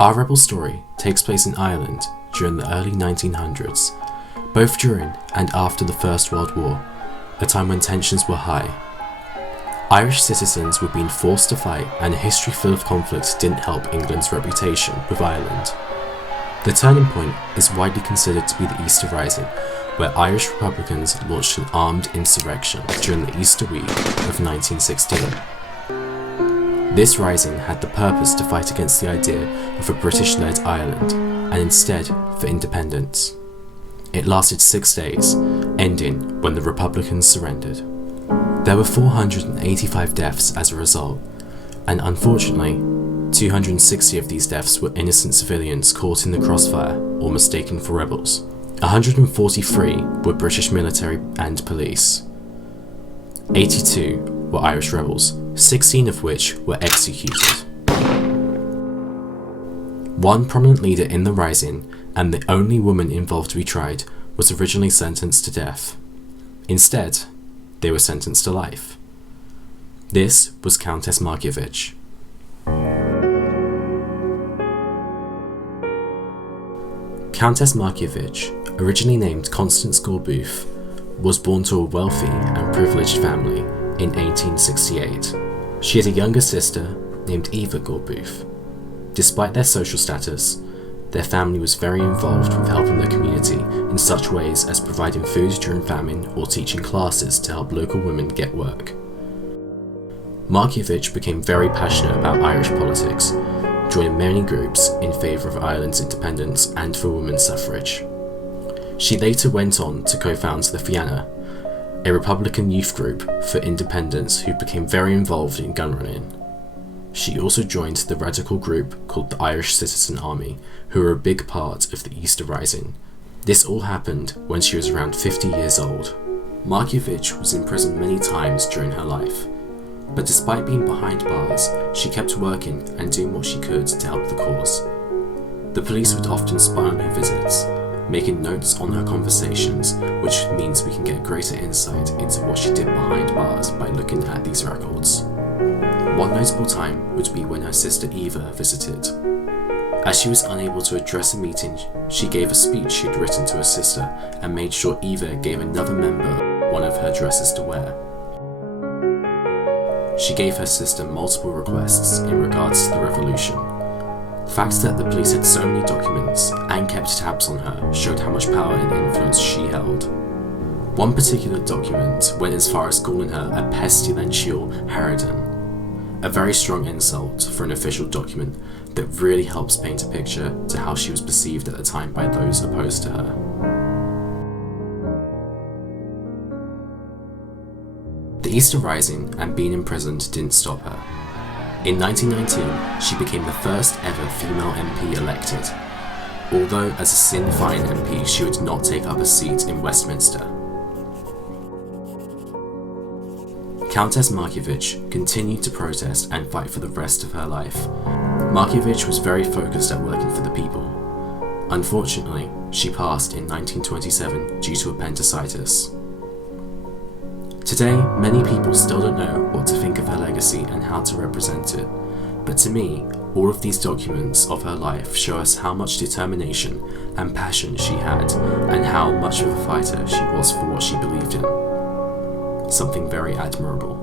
Our rebel story takes place in Ireland during the early 1900s, both during and after the First World War, a time when tensions were high. Irish citizens were being forced to fight, and a history full of conflict didn't help England's reputation with Ireland. The turning point is widely considered to be the Easter Rising, where Irish Republicans launched an armed insurrection during the Easter week of 1916. This rising had the purpose to fight against the idea of a British-led Ireland, and instead for independence. It lasted 6 days, ending when the Republicans surrendered. There were 485 deaths as a result, and unfortunately, 260 of these deaths were innocent civilians caught in the crossfire or mistaken for rebels. 143 were British military and police. 82 were Irish rebels, 16 of which were executed. One prominent leader in the rising, and the only woman involved to be tried, was originally sentenced to death. Instead, they were sentenced to life. This was Countess Markievicz. Countess Markievicz, originally named Constance Gorbooth, was born to a wealthy and privileged family in 1868. She had a younger sister named Eva Gorbooth. Despite their social status, their family was very involved with helping the community in such ways as providing food during famine or teaching classes to help local women get work. Markievicz became very passionate about Irish politics, joining many groups in favour of Ireland's independence and for women's suffrage. She later went on to co-found the Fianna, a Republican youth group for independence who became very involved in gun running. She also joined the radical group called the Irish Citizen Army, who were a big part of the Easter Rising. This all happened when she was around 50 years old. Markievicz was imprisoned many times during her life, but despite being behind bars, she kept working and doing what she could to help the cause. The police would often spy on her visits, making notes on her conversations, which means we can get greater insight into what she did behind bars by looking at these records. One notable time would be when her sister Eva visited. As she was unable to address a meeting, she gave a speech she had written to her sister and made sure Eva gave another member one of her dresses to wear. She gave her sister multiple requests in regards to the revolution. The fact that the police had so many documents and kept tabs on her showed how much power and influence she held. One particular document went as far as calling her a pestilential harridan, a very strong insult for an official document that really helps paint a picture to how she was perceived at the time by those opposed to her. The Easter Rising and being imprisoned didn't stop her. In 1919, she became the first ever female MP elected, although as a Sinn Féin MP she would not take up a seat in Westminster. Countess Markievicz continued to protest and fight for the rest of her life. Markievicz was very focused at working for the people. Unfortunately, she passed in 1927 due to appendicitis. Today, many people still don't know what to think of her legacy and how to represent it, but to me, all of these documents of her life show us how much determination and passion she had, and how much of a fighter she was for what she believed in. Something very admirable.